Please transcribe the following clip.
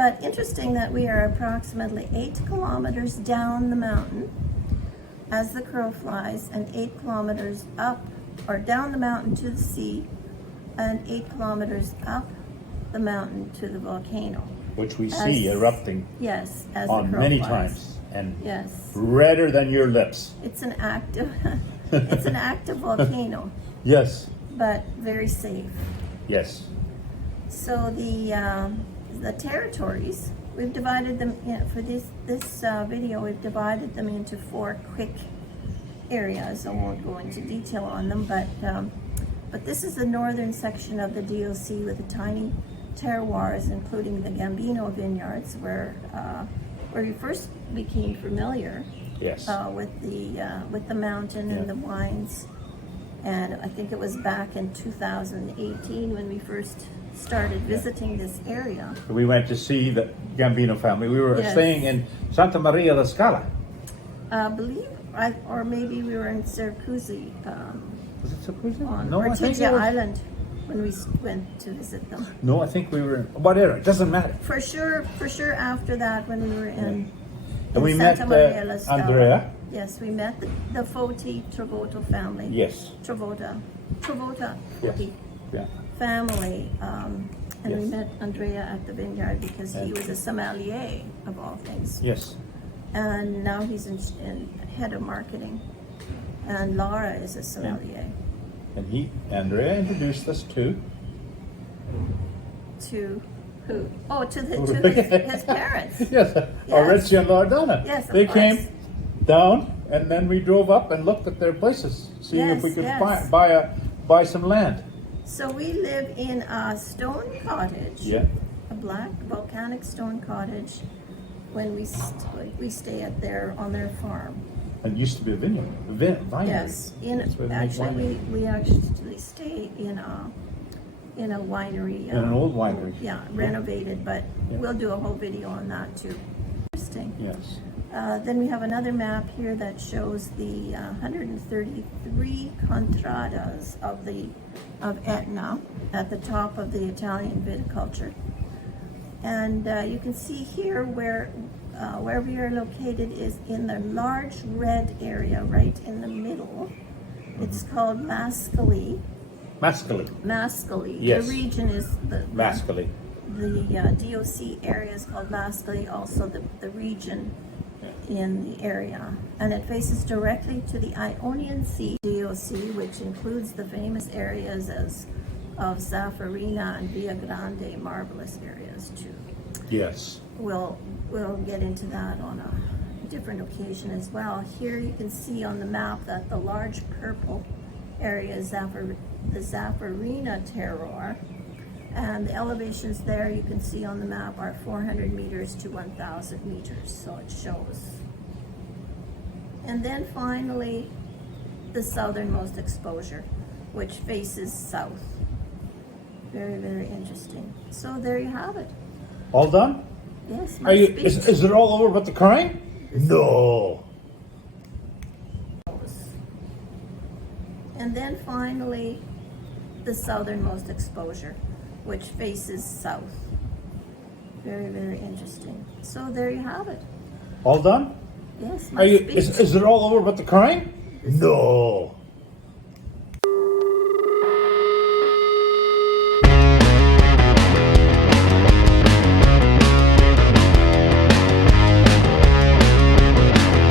But interesting that we are approximately 8 kilometers down the mountain as the crow flies, and 8 kilometers up or down the mountain to the sea, and 8 kilometers up the mountain to the volcano. Which we see erupting Yes, as on the crow many flies. times, and Yes. redder than your lips. It's an active, it's an active volcano, Yes, but very safe. yes. So the territories, we've divided them for this video. We've divided them into 4 quick areas. I won't go into detail on them, but this is the northern section of the DOC with the tiny terroirs, including the Gambino vineyards, where we first became familiar. Yes. With the mountain and the wines. And I think it was back in 2018 when we first started visiting this area. We went to see the Gambino family. We were Yes. staying in Santa Maria la Scala. Or maybe we were in Syracuse, Was it Sicily? on No, I think Ortigia it was, Island when we went to visit them. no, I think we were in, whatever, it doesn't matter. For sure after that when we were in And we Santa met Maria la Scala. Andrea. Yes, we met the Foti Trovoto family. Yes. Trovota Yes. Foti Yeah. family. And we Yes. met Andrea at the Vineyard because he was a sommelier of all things. Yes. And now he's in head of marketing. And Laura is a sommelier. And Andrea introduced us to Who? Oh, to his parents. yes, Orenzi and Lardana. Yes, of they course. came down, and then we drove up and looked at their places, seeing if we could Yes. buy some land. So we live in a stone cottage. Yeah. A black volcanic stone cottage. When we stay on their farm. And it used to be a vineyard. Vineyard. Yes. That's where they make wine. We actually stay in a winery. In an old winery. Yeah, renovated, but we'll do a whole video on that too. Interesting. Yes. Then we have another map here that shows the 133 contradas of Etna at the top of the Italian viticulture. And you can see here where we are located is in the large red area right in the middle. It's called Mascali. Mascali. Yes. The region is Mascali. The DOC area is called Mascali, also the region in the area. And it faces directly to the Ionian Sea DOC, which includes the famous areas of Zaffarina and Via Grande, marvelous areas too. Yes. We'll get into that on a different occasion as well. Here you can see on the map that the large purple area is the Zaffarina terroir, and the elevations there you can see on the map are 400 meters to 1,000 meters, so it shows. And then finally, the southernmost exposure, which faces south. Very, very interesting. So there you have it. All done? Yes, Are you? Is it all over but the crying? No. And then finally, the southernmost exposure, which faces south. Very, very interesting. So there you have it. All done? Yes. Are you? Is it all over but the crying? No.